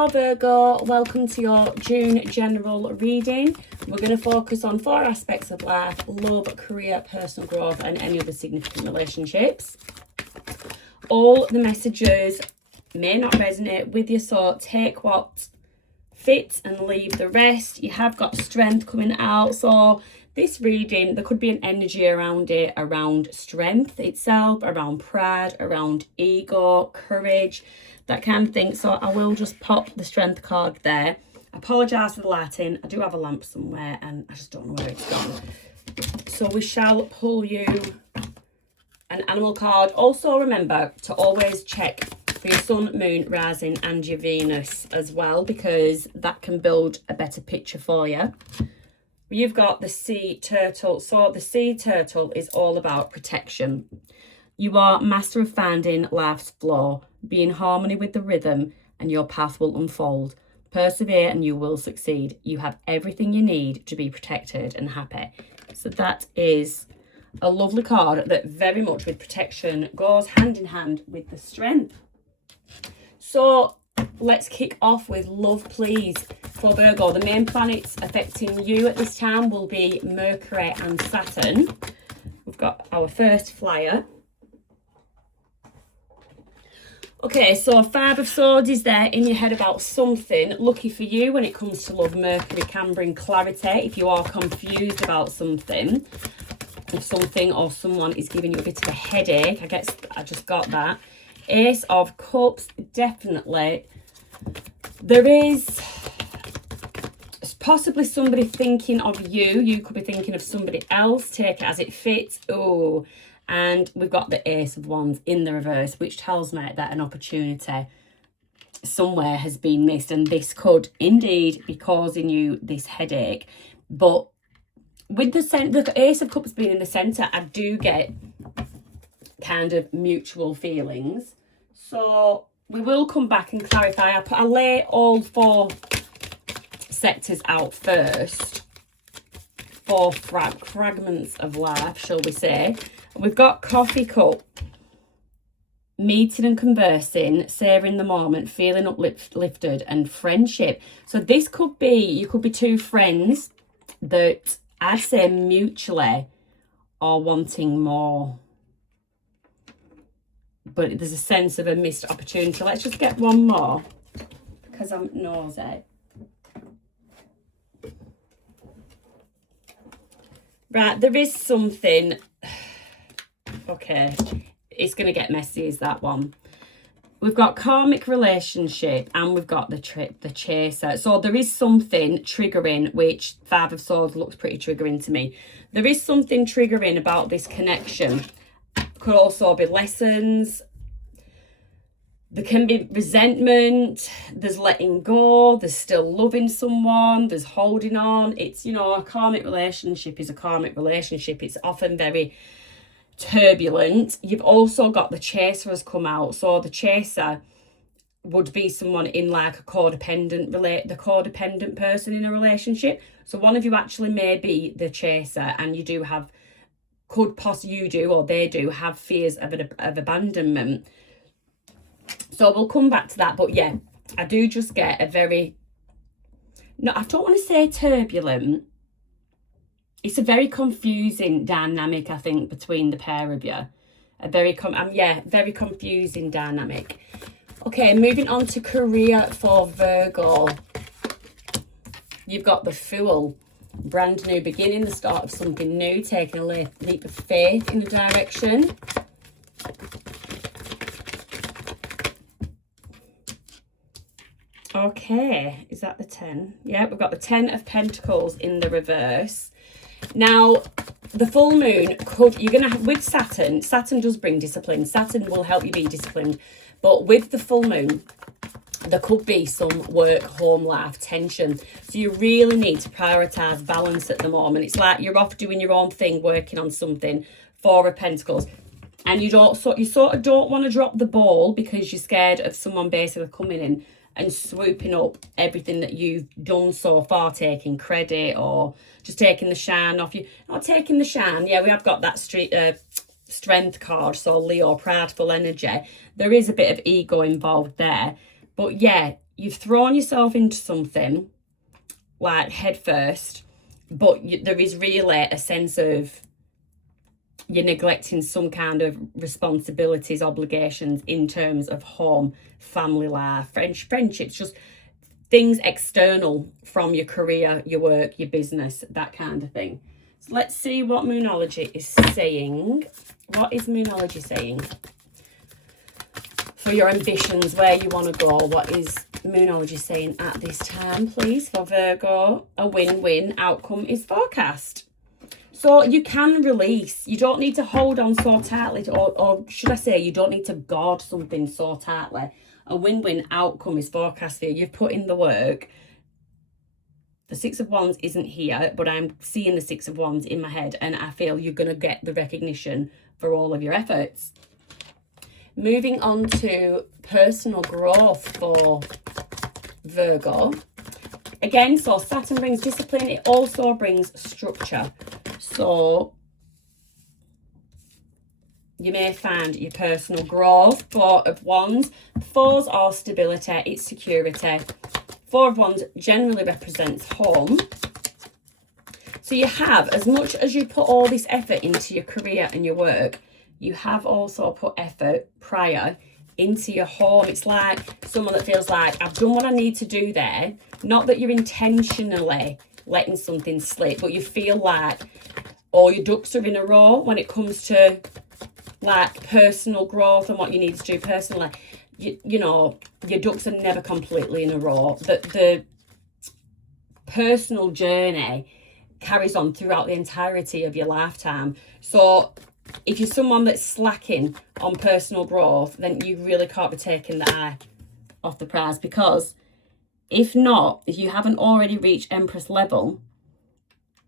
Hello Virgo, welcome to your June general reading. We're going to focus on 4 aspects of life: love, career, personal growth and any other significant relationships. All the messages may not resonate with you, so take what fits and leave the rest. You have got strength coming out, so this reading, there could be an energy around it, around strength itself, around pride, around ego, courage, that kind of thing. So I will just pop the strength card there. I apologise for the lighting. I do have a lamp somewhere and I just don't know where it's gone. So we shall pull you an animal card. Also remember to always check for your sun, moon, rising and your Venus as well, because that can build a better picture for you. You've got the sea turtle. So the sea turtle is all about protection. You are master of finding life's flow, be in harmony with the rhythm, and your path will unfold. Persevere and you will succeed. You have everything you need to be protected and happy. So that is a lovely card that very much with protection goes hand in hand with the strength. So let's kick off with love, please. For Virgo, the main planets affecting you at this time will be Mercury and Saturn. We've got our first flyer. Okay, so 5 of Swords is there in your head about something. Lucky for you, when it comes to love, Mercury can bring clarity if you are confused about something. If something or someone is giving you a bit of a headache, I guess I just got that. Ace of Cups, definitely. There is possibly somebody thinking of you. You could be thinking of somebody else. Take it as it fits. Oh, and we've got the Ace of Wands in the reverse, which tells me that an opportunity somewhere has been missed, and this could indeed be causing you this headache. But with the Ace of Cups being in the centre, I do get kind of mutual feelings. So we will come back and clarify. I'll lay all 4 sectors out first. 4 fragments of life, shall we say. We've got coffee cup, meeting and conversing, savouring the moment, feeling uplifted, and friendship. So this could be, you could be 2 friends that I'd say mutually are wanting more. But there's a sense of a missed opportunity. Let's just get one more because I'm nosy. Right, there is something. Okay, it's going to get messy, is that one. We've got karmic relationship and we've got the chaser. So there is something triggering, which 5 of Swords looks pretty triggering to me. There is something triggering about this connection. Could also be lessons. There can be resentment. There's letting go. There's still loving someone. There's holding on. It's, you know, a karmic relationship is a karmic relationship. It's often very turbulent. You've also got the chaser has come out. So the chaser would be someone in like a the codependent person in a relationship. So one of you actually may be the chaser, and you do have, they do have fears of abandonment. So we'll come back to that. But yeah, I do just get a very, no, I don't want to say turbulent. It's a very confusing dynamic, I think, between the pair of you. Very confusing dynamic. Okay, moving on to career for Virgo. You've got the Fool. Brand new beginning, the start of something new, taking a leap of faith in a direction. Okay, is that the 10? Yeah, we've got the 10 of Pentacles in the reverse. Now, the full moon, you're going to have, with Saturn does bring discipline. Saturn will help you be disciplined. But with the full moon, there could be some work, home life tension. So you really need to prioritise balance at the moment. It's like you're off doing your own thing, working on something. 4 of Pentacles. And you sort of don't want to drop the ball because you're scared of someone basically coming in and swooping up everything that you've done so far, taking credit or just taking the shine off you. Not taking the shine. Yeah, we have got that strength card, so Leo, prideful energy. There is a bit of ego involved there. But yeah, you've thrown yourself into something like head first, but there is really a sense of you're neglecting some kind of responsibilities, obligations in terms of home, family life, friendships, just things external from your career, your work, your business, that kind of thing. So let's see what Moonology is saying. What is Moonology saying for your ambitions, where you want to go? What is Moonology saying at this time, please, for Virgo? A win-win outcome is forecast. So you can release. You don't need to hold on so tightly, or should I say, you don't need to guard something so tightly. A win-win outcome is forecast for you. You've put in the work. The Six of Wands isn't here, but I'm seeing the Six of Wands in my head, and I feel you're going to get the recognition for all of your efforts. Moving on to personal growth for Virgo. Again, so Saturn brings discipline. It also brings structure. So you may find your personal growth. Four of Wands. Fours are stability. It's security. Four of Wands generally represents home. So you have, as much as you put all this effort into your career and your work, you have also put effort prior into your home. It's like someone that feels like, I've done what I need to do there. Not that you're intentionally letting something slip, but you feel like all your ducks are in a row when it comes to like personal growth and what you need to do personally. You know, your ducks are never completely in a row. The personal journey carries on throughout the entirety of your lifetime. So if you're someone that's slacking on personal growth, then you really can't be taking the eye off the prize, because if not, if you haven't already reached Empress level,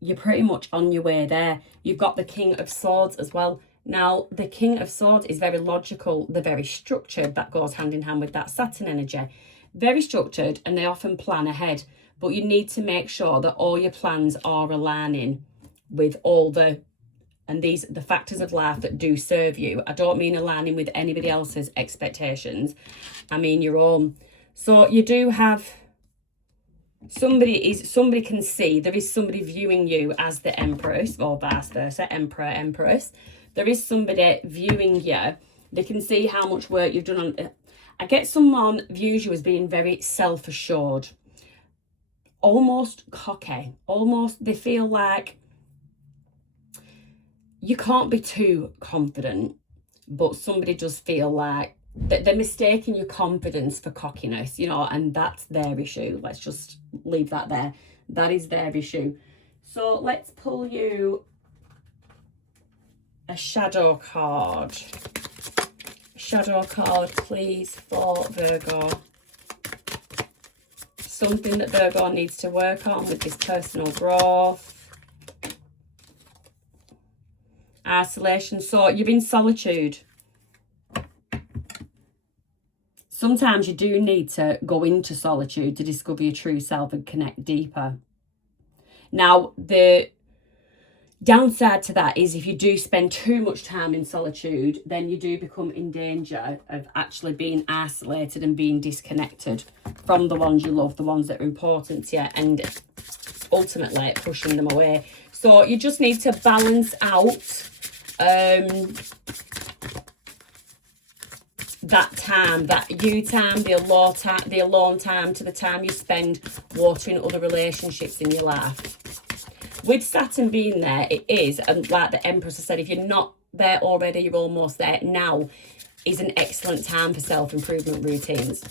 you're pretty much on your way there. You've got the King of Swords as well. Now, the King of Swords is very logical. They're very structured. That goes hand in hand with that Saturn energy. Very structured, and they often plan ahead. But you need to make sure that all your plans are aligning with all the factors of life that do serve you. I don't mean aligning with anybody else's expectations. I mean your own. So you do have somebody can see, there is somebody viewing you as the Empress, or vice versa, Emperor, Empress. There is somebody viewing you. They can see how much work you've done on it. I get someone views you as being very self-assured, almost cocky, almost they feel like you can't be too confident, but somebody does feel like that they're mistaking your confidence for cockiness, you know, and that's their issue. Let's just leave that there. That is their issue. So let's pull you a shadow card. Shadow card, please, for Virgo. Something that Virgo needs to work on with this personal growth. Isolation. So you're in solitude. Sometimes you do need to go into solitude to discover your true self and connect deeper. Now, the downside to that is if you do spend too much time in solitude, then you do become in danger of actually being isolated and being disconnected from the ones you love, the ones that are important to you, and ultimately pushing them away. So you just need to balance out that time, that you time, the alone time, to the time you spend watering other relationships in your life. With Saturn being there, it is, and like the Empress has said, if you're not there already, you're almost there. Now is an excellent time for self-improvement routines.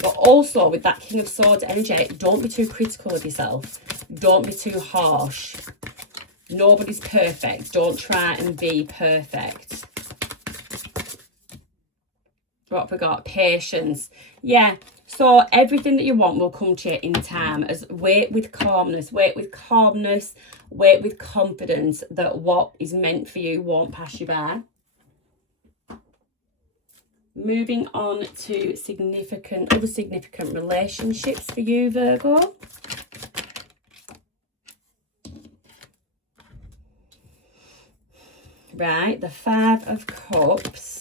But also with that King of Swords energy, don't be too critical of yourself. Don't be too harsh. Nobody's perfect. Don't try and be perfect. What have we got? Patience. Yeah. So everything that you want will come to you in time. As wait with calmness, wait with confidence that what is meant for you won't pass you by. Moving on to other significant relationships for you, Virgo. Right, the Five of Cups.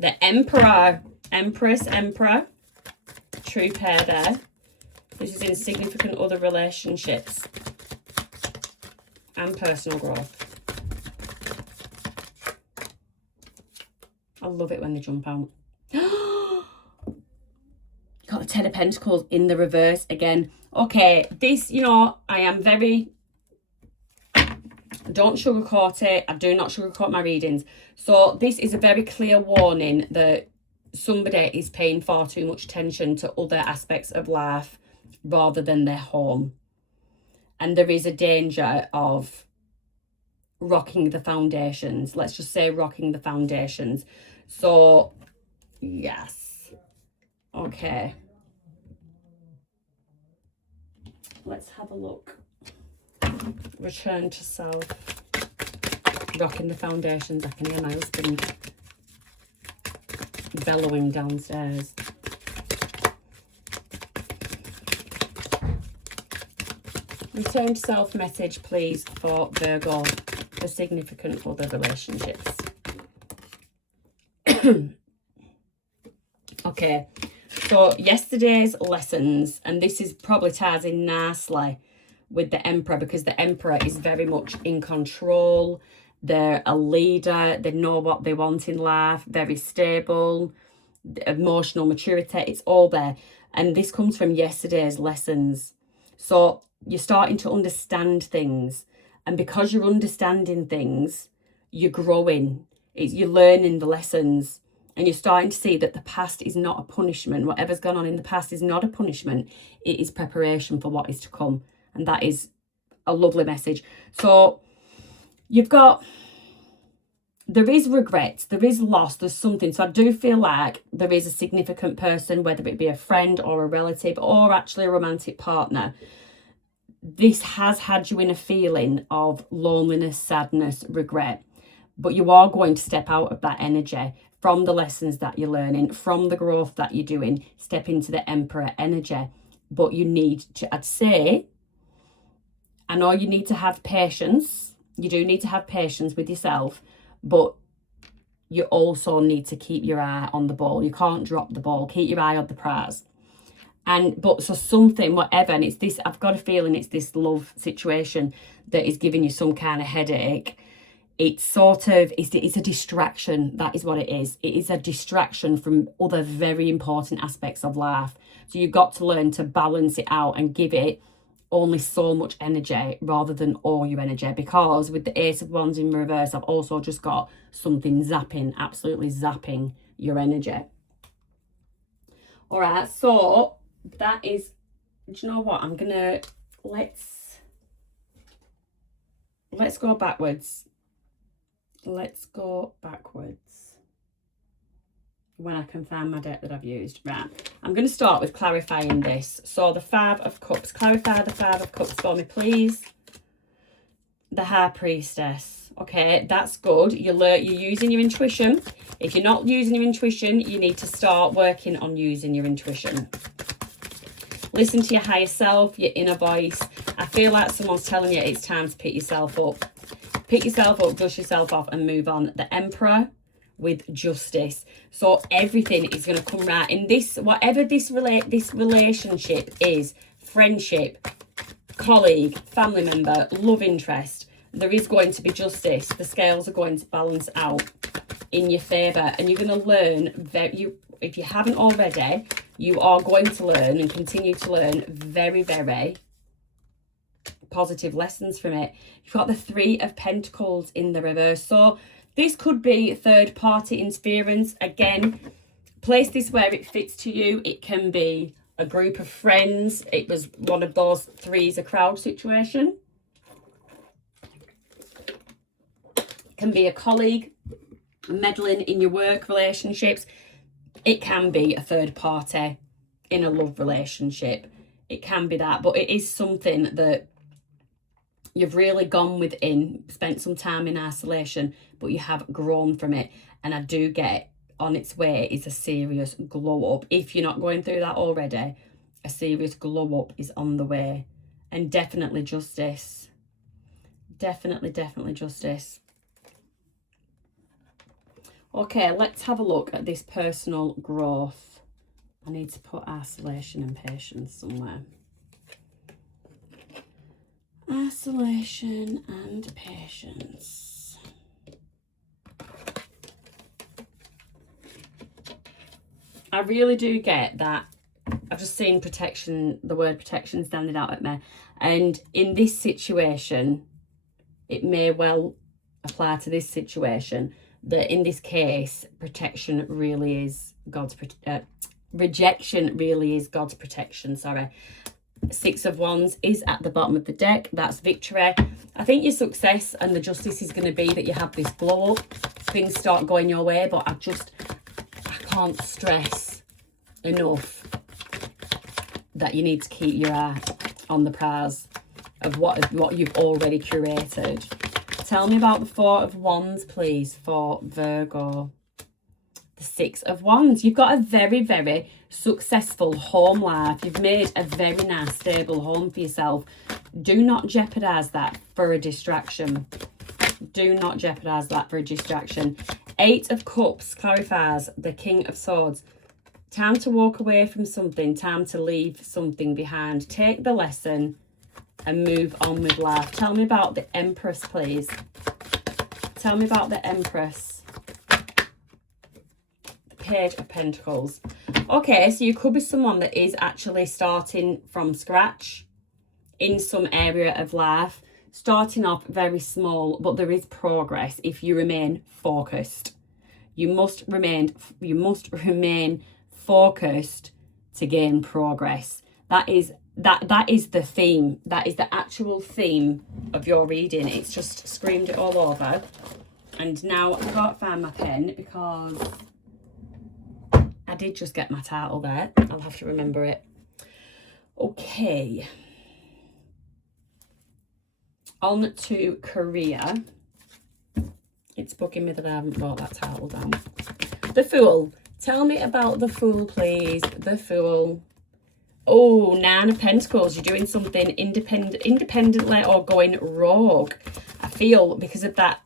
The Emperor. Empress, Emperor. True pair there. This is in significant other relationships and personal growth. I love it when they jump out. Got the Ten of Pentacles in the reverse again. Okay, this, you know, I am very... Don't sugarcoat it. I do not sugarcoat my readings. So this is a very clear warning that somebody is paying far too much attention to other aspects of life rather than their home. And there is a danger of rocking the foundations. Let's just say rocking the foundations. So, yes. Okay. Let's have a look. Return to self. Rocking the foundations. I can hear my husband bellowing downstairs. Return to self message, please, for Virgo, for significant other relationships. Okay, so yesterday's lessons, and this is probably ties in nicely with the Emperor, because the Emperor is very much in control. They're a leader. They know what they want in life. Very stable. Emotional maturity. It's all there. And this comes from yesterday's lessons. So you're starting to understand things. And because you're understanding things, you're growing. You're learning the lessons. And you're starting to see that the past is not a punishment. Whatever's gone on in the past is not a punishment. It is preparation for what is to come. And that is a lovely message. So you've got, there is regret, there is loss, there's something. So I do feel like there is a significant person, whether it be a friend or a relative or actually a romantic partner. This has had you in a feeling of loneliness, sadness, regret. But you are going to step out of that energy from the lessons that you're learning, from the growth that you're doing, step into the Emperor energy. But you need to, I'd say, I know you need to have patience. You do need to have patience with yourself, but you also need to keep your eye on the ball. You can't drop the ball. Keep your eye on the prize. But so something, whatever, and it's this, I've got a feeling it's this love situation that is giving you some kind of headache. It's sort of, it's a distraction. That is what it is. It is a distraction from other very important aspects of life. So you've got to learn to balance it out and give it only so much energy rather than all your energy, because with the Ace of Wands in reverse, I've also just got something zapping, absolutely zapping your energy. All right, so that is, do you know what? I'm gonna, let's go backwards. Let's go backwards when I can find my deck that I've used. Right, I'm going to start with clarifying this. So the Five of Cups, clarify the Five of Cups for me, please. The High Priestess. Okay, that's good. You're using your intuition. If you're not using your intuition, you need to start working on using your intuition. Listen to your higher self, your inner voice. I feel like someone's telling you it's time to pick yourself up. Pick yourself up, dust yourself off and move on. The Emperor with Justice. So everything is going to come right in this, whatever this relationship is, friendship, colleague, family member, love interest, there is going to be justice. The scales are going to balance out in your favour, and you're going to learn, if you haven't already, you are going to learn and continue to learn very, very positive lessons from it. You've got the Three of Pentacles in the reverse. So this could be third party interference. Again, place this where it fits to you. It can be a group of friends. It was one of those threes, a crowd situation. It can be a colleague meddling in your work relationships. It can be a third party in a love relationship. It can be that, but it is something that you've really gone within, spent some time in isolation, but you have grown from it. And I do get on its way is a serious glow up. If you're not going through that already, a serious glow up is on the way. And definitely justice. Definitely justice. Okay, let's have a look at this personal growth. I need to put isolation and patience somewhere. Isolation and patience. I really do get that. I've just seen protection, the word protection standing out at me. And in this situation, it may well apply to this situation, that in this case, protection really is God's rejection really is God's protection, sorry. 6 of Wands is at the bottom of the deck. That's victory. I think your success and the justice is going to be that you have this blow up. Things start going your way, but I can't stress enough that you need to keep your eye on the prize of what you've already curated. Tell me about the 4 of Wands, please, for Virgo. The 6 of Wands. You've got a very, very successful home life. You've made a very nice, stable home for yourself. Do not jeopardise that for a distraction. Do not jeopardise that for a distraction. 8 of Cups clarifies the King of Swords. Time to walk away from something. Time to leave something behind. Take the lesson and move on with life. Tell me about the Empress, please. Tell me about the Empress. The Page of Pentacles. Okay, so you could be someone that is actually starting from scratch in some area of life. Starting off very small, but there is progress if you remain focused. You must remain focused to gain progress. That is the theme. That is the actual theme of your reading. It's just screamed it all over. And now I can't find my pen because I did just get my title there. I'll have to remember it. Okay. On to career. It's bugging me that I haven't got that title down. The Fool. Tell me about the Fool, please. The Fool. Oh, 9 of Pentacles. You're doing something independently or going rogue. I feel because of that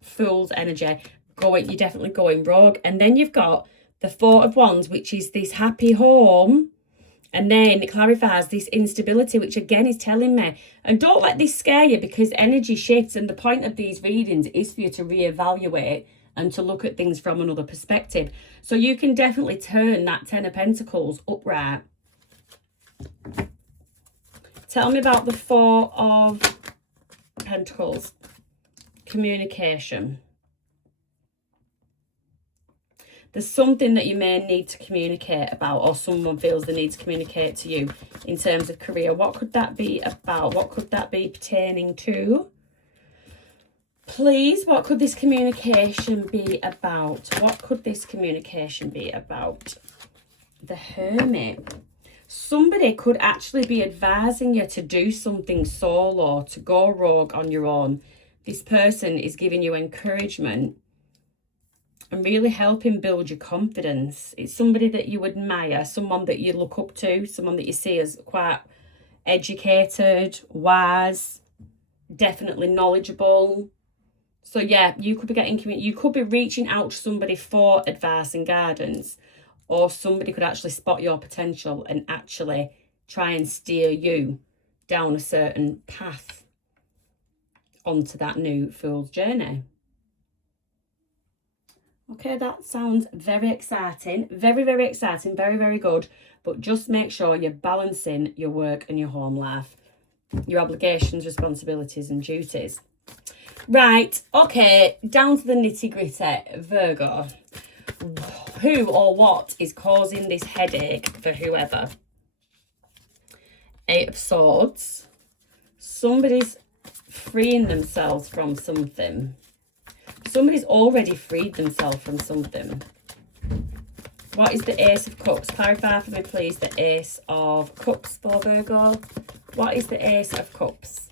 Fool's energy, you're definitely going rogue. And then you've got the 4 of Wands, which is this happy home. And then it clarifies this instability, which again is telling me, and don't let this scare you because energy shifts. And the point of these readings is for you to reevaluate and to look at things from another perspective. So you can definitely turn that 10 of Pentacles upright. Tell me about the 4 of Pentacles. Communication. There's something that you may need to communicate about, or someone feels the need to communicate to you in terms of career. What could that be about? What could that be pertaining to? Please, what could this communication be about? What could this communication be about? The Hermit. Somebody could actually be advising you to do something solo, to go rogue on your own. This person is giving you encouragement and really helping build your confidence. It's somebody that you admire, someone that you look up to, someone that you see as quite educated, wise, definitely knowledgeable. So yeah, you could be reaching out to somebody for advice and guidance, or somebody could actually spot your potential and actually try and steer you down a certain path onto that new Fool's journey. Okay, that sounds very exciting. Very, very exciting. Very, very good. But just make sure you're balancing your work and your home life, your obligations, responsibilities and duties. Right, okay, down to the nitty-gritty. Virgo. Who or what is causing this headache for whoever? 8 of Swords. Somebody's freeing themselves from something. Somebody's already freed themselves from something. What is the Ace of Cups? Clarify for me, please, the Ace of Cups for Virgo. What is the Ace of Cups?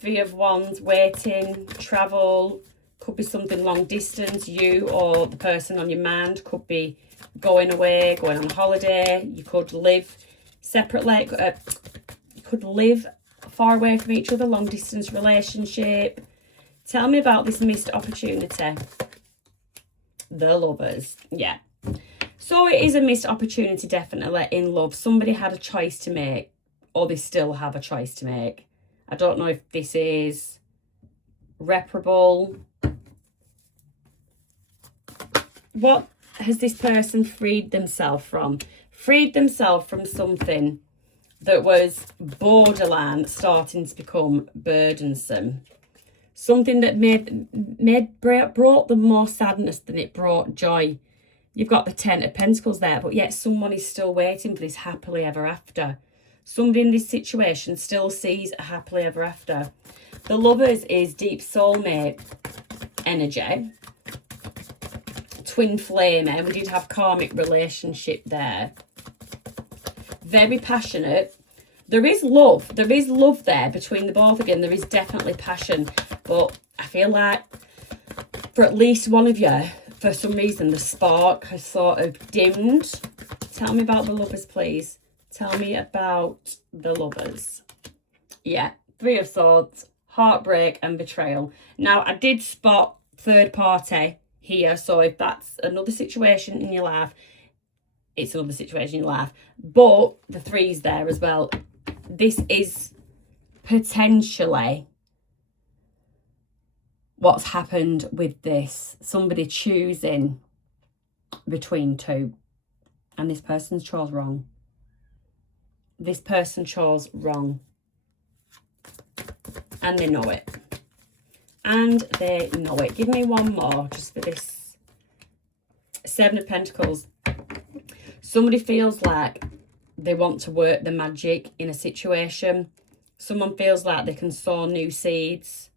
3 of Wands, waiting, travel. Could be something long distance. You or the person on your mind could be going away, going on holiday. You could live separately. You could live far away from each other, long distance relationship. Tell me about this missed opportunity. the Lovers. Yeah. So it is a missed opportunity, definitely, in love. Somebody had a choice to make, or they still have a choice to make. I don't know if this is reparable. What has this person freed themselves from? Freed themselves from something that was borderline starting to become burdensome. Something that brought them more sadness than it brought joy. You've got the 10 of Pentacles there, but yet someone is still waiting for this happily ever after. Somebody in this situation still sees a happily ever after. The Lovers is deep soulmate energy. Twin flame, and we did have karmic relationship there. Very passionate. There is love there between the both of you, and there is definitely passion, but I feel like for at least one of you, for some reason the spark has sort of dimmed. Tell me about the Lovers, please. Tell me about the Lovers. Yeah, 3 of Swords, heartbreak and betrayal. Now, I did spot third party here, so if that's another situation in your life, it's another situation in your life. But the 3's there as well. This is potentially what's happened with this. Somebody choosing between 2, and this person chose wrong. This person chose wrong, and they know it. And they know it. Give me one more just for this. 7 of Pentacles. Somebody feels like they want to work the magic in a situation. Someone feels like they can sow new seeds,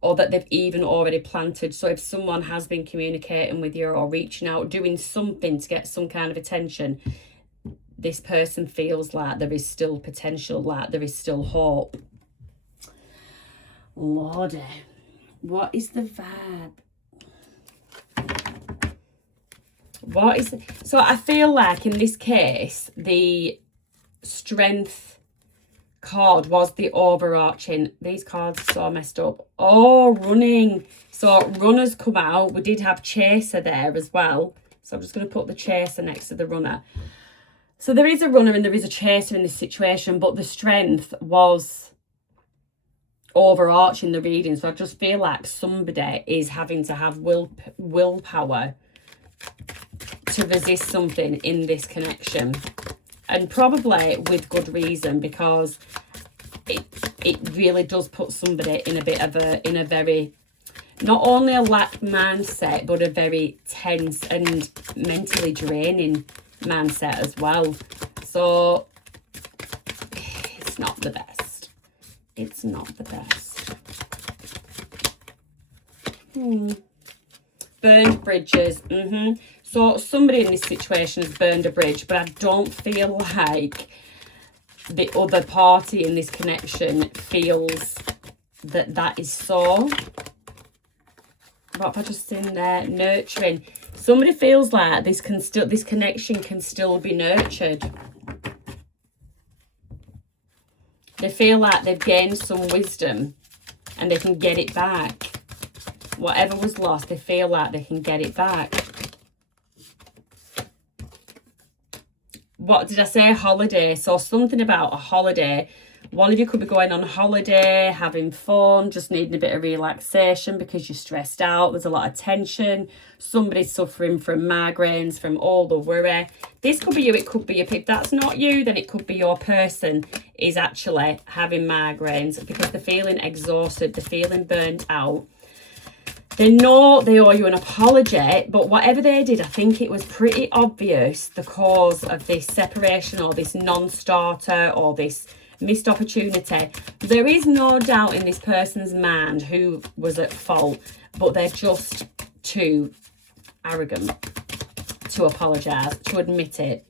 or that they've even already planted. So if someone has been communicating with you or reaching out, doing something to get some kind of attention, this person feels like there is still potential, like there is still hope. Lordy, what is the vibe? What is it? So I feel like in this case, the strength card was the overarching. These cards are so messed up. Oh, running. So runners come out. We did have chaser there as well. So I'm just going to put the chaser next to the runner. So there is a runner and there is a chaser in this situation, but the strength was overarching the reading. So I just feel like somebody is having to have willpower to resist something in this connection, and probably with good reason, because it really does put somebody in a bit of a very, not only a lack mindset, but a very tense and mentally draining mindset as well. So it's not the best. It's not the best. Burned bridges. So somebody in this situation has burned a bridge, but I don't feel like the other party in this connection feels that that is so. What have I just seen there? Nurturing. Somebody feels like this connection can still be nurtured. They feel like they've gained some wisdom and they can get it back. Whatever was lost, they feel like they can get it back. What did I say? Holiday. So something about a holiday. One of you could be going on holiday, having fun, just needing a bit of relaxation because you're stressed out. There's a lot of tension. Somebody's suffering from migraines, from all the worry. This could be you, it could be you. If that's not you, then it could be your person is actually having migraines because they're feeling exhausted, they're feeling burnt out. They know they owe you an apology, but whatever they did, I think it was pretty obvious the cause of this separation or this non-starter or this missed opportunity. There is no doubt in this person's mind who was at fault, but they're just too arrogant to apologise, to admit it.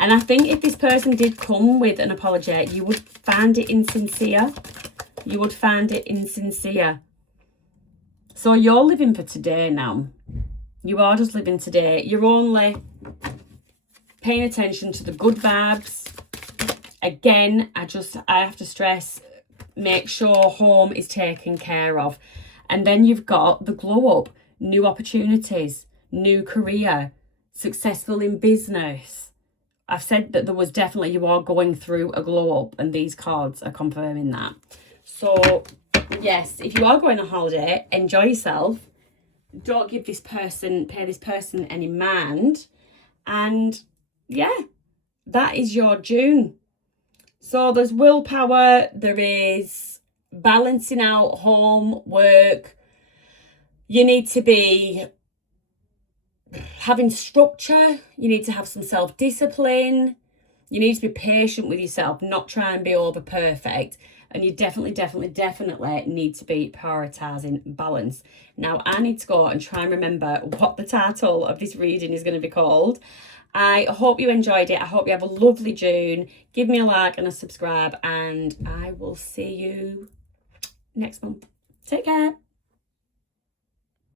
And I think if this person did come with an apology, you would find it insincere. You would find it insincere. So you're living for today now. You are just living today. You're only paying attention to the good vibes. Again, I have to stress, make sure home is taken care of. And then you've got the glow up, new opportunities, new career, successful in business. I've said that there was definitely, you are going through a glow up, and these cards are confirming that. So yes, if you are going on holiday, enjoy yourself. Don't give this person, pay this person any mind. And yeah, that is your June. So there's willpower, there is balancing out home, work. You need to be having structure. You need to have some self-discipline. You need to be patient with yourself, not try and be over perfect. And you definitely need to be prioritising balance. Now, I need to go and try and remember what the title of this reading is going to be called. I hope you enjoyed it. I hope you have a lovely June. Give me a like and a subscribe, and I will see you next month. Take care.